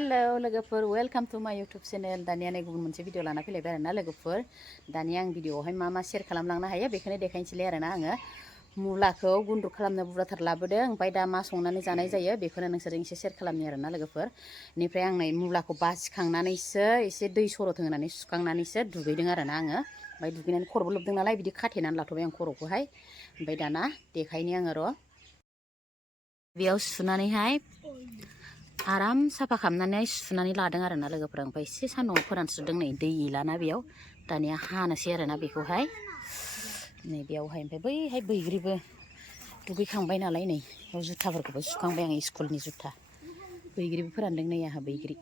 Hello लोगोफोर welcome to माय YouTube channel दानिया नै गुबुन मोनसे भिडिअ लाना फैलायबाय आरोना लोगोफोर दानिया आं भिडिअआवहाय मा शेयार खालामलांनो हायो बेखौनो देखायनोसैलाय आरोना आङो मुलाखौ गुन्द्रुक खालामनो बुरजाथार लाबोदों ओमफ्राय दा मा संनानै जानाय जायो बेखौनो नोंसोरजों एसे शेयार खालामनि आरोना लोगोफोर बेनिफ्राय आं नै मुलाखौ बासिखांनानैसो एसे दै सर'थों होननानै सुखांनानैसो दुगैदों आरोना आङो ओमफ्राय दुगैनानै खर'बो लोबदों नालाय बिदि खाथेनानै लाथ'बाय आं खर'खौहाय ओमफ्राय दाना देखायनि आङो र' बेयाव सुनानैहाय आराम साफा खालामनानै सुनानै लादों आरोना लोगोफोर ओमफ्राय एसे सान्दुंआव फोरानस्रोदों नै दै गैलाना बेयाव दानिया हानोसै आरोना बेखौहाय नै बेयावहाय ओमफ्राय बैहाय बैग्रिबो दुगैखांबाय नालाय नै बेयाव जुथाफोरखौबो सुखांबाय आं स्कुलनि जुथा बैग्रिबो फोरानदों नै आंहा बैग्रि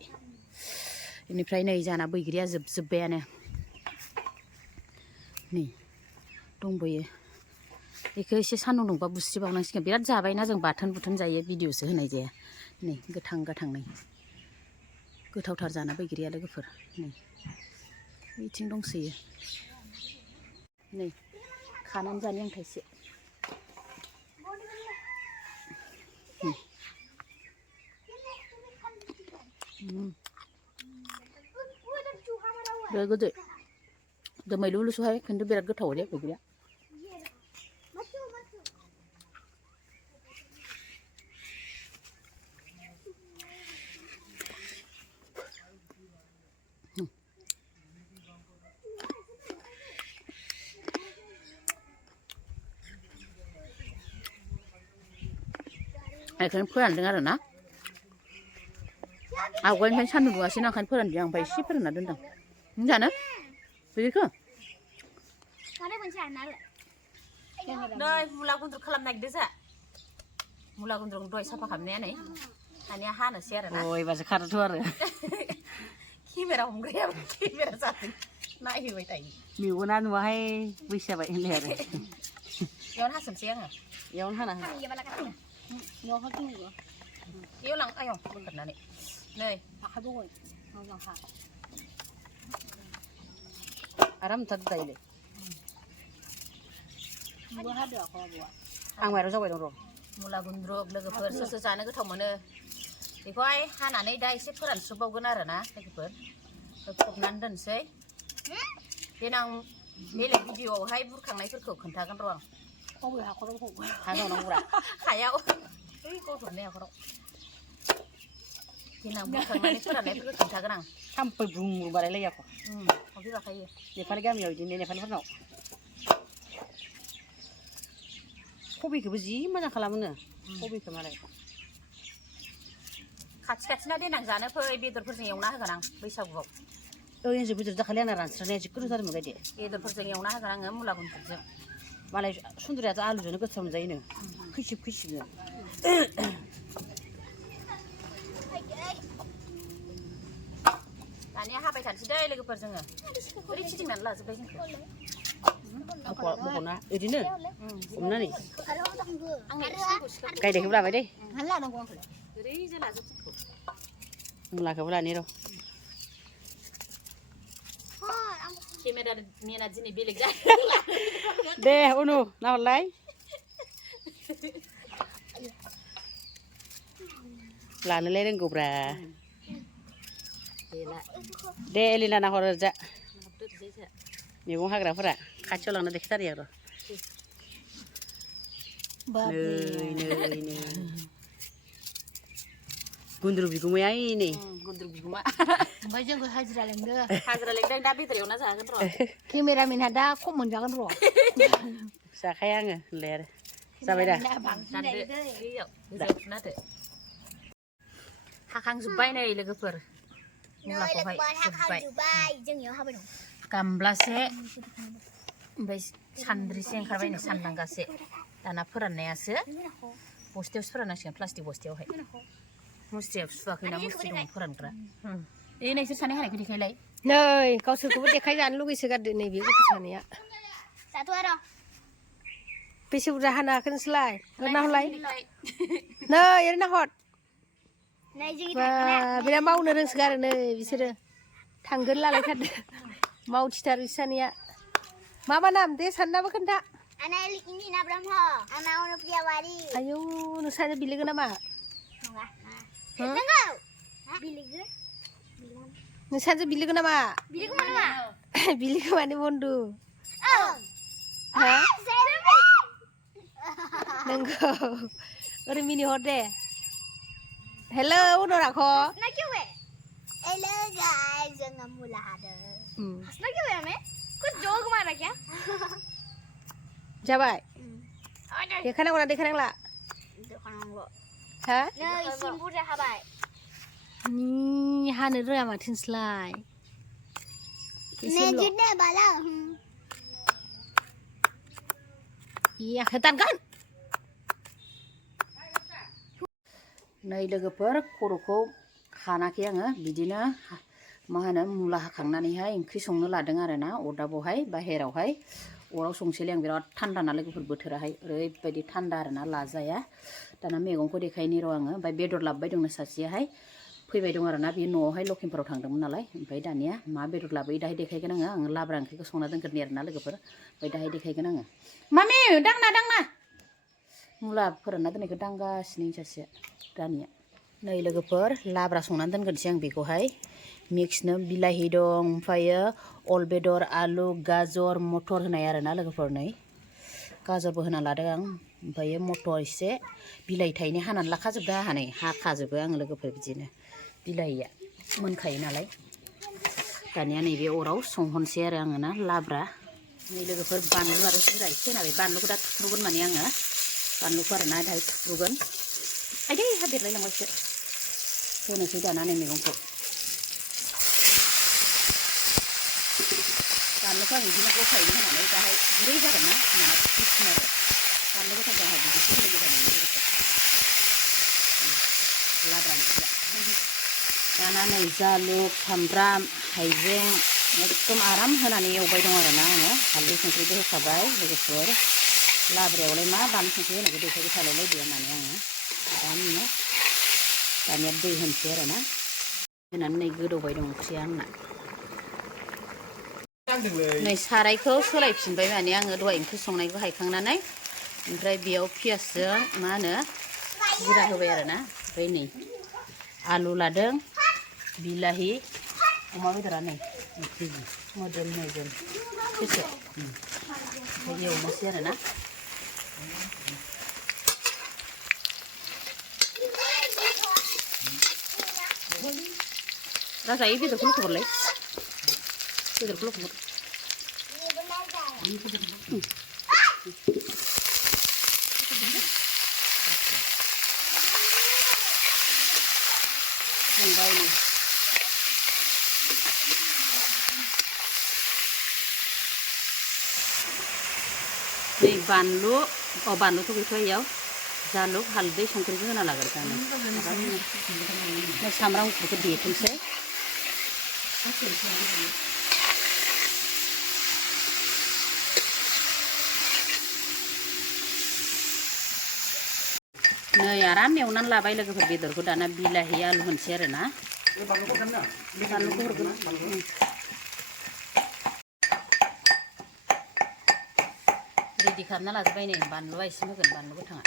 बेनिफ्राय नै जाना बैग्रिया जोबजोब्बायानो नै दंबोयो बेखौ एसे सान्दुं दुंबा बुस्रिबावनांसिगोन बिराद जाबायना जों बाथोन बुथोन जायो भिडिअसो होनाय जाया नै गोथां गोथां नै गोथावथार जाना बैग्रिया लोगोफोर नै बिथिं दंसोयो नै खानानै जानि आं थाइसे बिराद गोदै दोमायलुलुसोहाय खिन्थु बिराद गोथाव दे बैग्रिया बेखौनो फोरानदों आरोना आवगायनिफ्रायनो सान्दुं दुङासैना ओंखायनो फोरानदों आं ओमफ्राय एसे फोरानना दोनदों नों जानो बैग्रिखौ नै मुला गुन्द्रुक खालामनो नागिरदों जा मुला गुन्द्रुक दहाय साफा खालामनाया नै दानिया हानोसै आरोना एबारसो खारोथ' आरो केमेरा हमग्रायाबो केमेरा जादों नायहोबाय थायो मेगना नुवाहाय बैसो जाबाय होनलाय आरो बेयावनो हासनोसै आङो बेयावनो हाना बेयाव लां आयं बोखारनानै नै आरामथार दायोलै आं माइरं जाबाय दं र' मुला गुन्द्रुक लोगोफोर सोर सोर जानो गोथाव मोनो बेखौहाय हानानै दा एसे फोरानस्रोबावगोन आरोना लोगोफोर खोबनानै दोनसै देनां बेलेग भिडिअआवहाय बुरखांनायफोरखौ खोन्थागोन र' आं बबे हाखराव हा जावनांगौरा हायाव बै गथ'नि हाखराव देनां बुरखांनानै फोराननायफोरखौ खोन्थागोन आं थाम्फै बुं बारायलायाखौ थाम्फै बाखायो नेपालि गामियाव बिदिनो नेपालिफोरनाव कबिखौबो जि मोजां खालामोनो कबिखौ मालाय खाथि खाथिना देनां जानो फै बेदरफोरजों एवना होगोन आं बैसागुआव एन्जर बेदर दाखालि आंना रानस्रानाया जिखुनु जादोंमोन बायदि बेदरफोरजों एवना होगोन आङो मुला गुन्द्रुकजों मालाय सुन्दुरियाथ' आलुजोंनो गोथाव मोनजायोनो खैसिब खैसिबनो दानिया हाबाय थानोसै दै लोगोफोर जोङो ओरै फिदिंनानै लाजोब्बाय जोंखौ बख'ना ओरैनो हमनानै गायनायखौबो लाबाय दै ओरैजे लाजोब जोंखौ मुलाखौबो लानि र' केमेरा मेना दिनै बेलेग जादों दे उनु नाहरलाय लानोलाय रोंगौब्रा दे एलिना नाहर ओरजा मैगं हाग्राफोरा खाथियाव लांना देखायथारो आरो नै गुन्द्रुक बिगुमाया नै गुन्द्रुक बिगुमा ओमफ्राय जोंखौ हाजिरा लेंदों दा बेदर एवना जागोन र' केमेरामेनहा दा खम मोनजागोन र' जाखाया आङो होनलाय आरो जाबाय दा हाखांजोब्बाय नै लोगोफोर मुलाखौहाय जोब्बाय गामब्लासे ओमफ्राय सान्द्रिसे ओंखारबाय नै सान्दांगासे दाना फोराननायासो बस्थायावसो फोराननांसिगोन प्लास्टिक बस्थायावहाय मुस्रियाव सुवाखैना मुस्रि दं फोरानग्रा नोंसोर सानै हानायखौ देखायलाय नै गावसोरखौबो देखाय जानो लुगैसोगारदो नैबे गथ' सानैया बेसे बुरजा हानो हाखो नोंसोरलाय ओरैनो हरलाय नै ओरैनो हर बिराद मावनो रोंसोगारो नै बिसोरो थांगोन लालायथारदो मावथिथार बिसोर सानैया मा नाम दे साननाबो खोन्था आयौ नोंसानो बिलोगो नामा नोंसाजो बिलोगो नामा? बिलोगो माने बन्दु नंगौ ओरै मिनिहर दे हेलौ उनराख Hello guys, जोङो मुला हादों। हसना क्यों है हमें? कुछ जोक मारा क्या? जाबाय देखानांगौ ना देखानांला देखानांगौ हा नै इसिम बुरजा हाबाय नि हानो रोङा माथो नोंस्लाय ने जितने बाला iya दानगोन नै लोगोफोर खर'खौ खानाखै आङो बिदिनो मा होनो मुला हाखांनानैहाय ओंख्रि संनो लादों आरोना अरदाबावहाय बाहेरावहाय अराव संसैलाय आं बिराद थान्दा ना लोगोफोर बोथोराहाय ओरैबायदि थान्दा आरोना लाजाया दाना मैगंखौ देखायनि र' आङो ओमफ्राय बेदर लाबोबाय दंनो सासेयाहाय फैबाय दं आरोना बे न'आवहाय लखिमपुराव थांदोंमोन नालाय ओमफ्राय दानिया मा बेदर लाबोयो दाहाय देखायगोन आङो लाब्रा ओंख्रिखौ संना दोनगोरनि आरोना लोगोफोर ओमफ्राय दाहाय देखायगोन आङो मामि दांना मुला फोरानना दोननायखौ दांगासिनो सासेया दानिया नै लोगोफोर लाब्रा संनानै दोनगोनसै आं बेखौहाय मिक्सनो बिलाहि दं ओमफ्रायो अल बेदर आलु गाजर मटर होनाय आरोना लोगोफोर नै गाजरबो होना लादों आं ओमफ्रायो मटर एसे बिलाइ थाइनै हानानै लाखाजोबदों आंहा नै हाखाजोबो आङो लोगोफोर बिदिनो बिलाहिया मोनखायो नालाय दानिया नैबे अराव संहनसै आरो आङो ना लाब्रा नै लोगोफोर बानलु आरो जिरा एसे होनानै बानलुखौ दा थुख्रुगोन माने आङो बानलुखौ आरोना दाहाय थुख्रुगोन आइदै हा बेरलायलांबायसो होनोसै दाना नै मैगंखौ बानलुखौ आं बिदिनो गथायैनो होनानै दाहाय गुरै जागोन ना होनानै थुख्रुसिन आरो बानलु गोथां आंहा बिदिसो होनो मोजां मोनो लोगोफोर लाब्रा ओंख्रिया दाना नै जालुक सामब्राम हाइजें एकदम आराम होनानै एवबाय दं आरोना आङो हालदै संख्रिबो होखाबाय लोगोफोर लाब्रायावलाय मा बानलु संख्रि होनायखौ देखायबाय थालायलायदो होननानै आङो आरामनो दानिया दै होनसै आरोना होनानै नै गोदौबाय दं ओंख्रिया आंना नै सारायखौ सोलायफिनबाय माने आङो दहाय ओंख्रि संनायखौ हायखांनानै ओमफ्राय बेयाव पियासजों मा होनो जिरा होबाय आरोना ओमफ्राय नै आलु लादों बिलाहि अमा बेदरा नै मोदोम फैसे ओमफ्राय एवनोसै आरोना राजायै बेदरखौ लखबहरलाय बेदरखौ लखबहर संबाय नै नै बानलु बानलुथ' गैथ'आ इयाव जालुक हालदै संख्रिबो होना लाग्रोदों आं सामब्राम गुफुरखौ देथोंसै नै आराम एवनानै लाबाय लोगोफोर बेदरखौ दाना बिलाहि आलु होनसै आरोना बानलुखौ हरगोन रेडि खालामना लाजोब्बाय नै बानलुआ एसे होगोन बानलु गोथाङा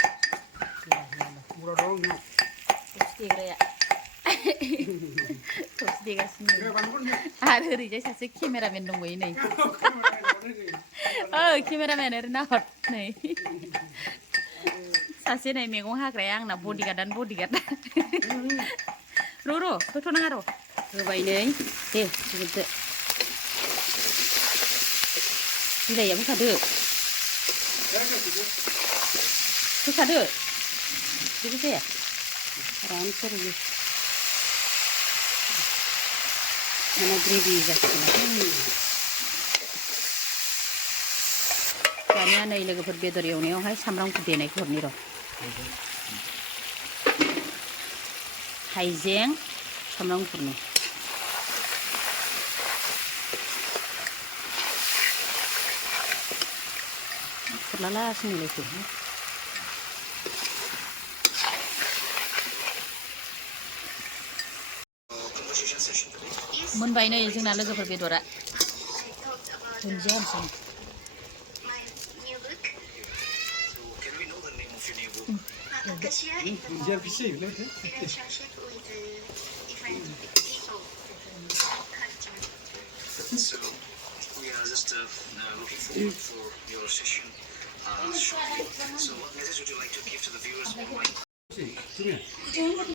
थबसि देग्राया थबसि देगासिनो आरो ओरैजाय सासे केमेरामेन दंबोयो नै केमेरामेन ओरै नाहर नै सासे नै मैगं हाग्राया आंना बडिगार्डआनो बडिगार्ड र' होथ'नाङा र' होबाय नै दे होजोबदो बिलाइया होखादो होखादो जेबो जाया आरामसे रुयो माने ग्रेभि जासिगोन दानिया नै लोगोफोर बेदर एवनायावहाय सामब्राम गुफुर देनायखौ हरनि र' हाइजें सामब्राम गुफुरनि फुरलालासिनो लैथो मोनबाय नै जोंना लोगोफोर बेदरा दुन्दिया होनसै So we are just looking forward for your session shortly. So what message would you like to give to the viewers online?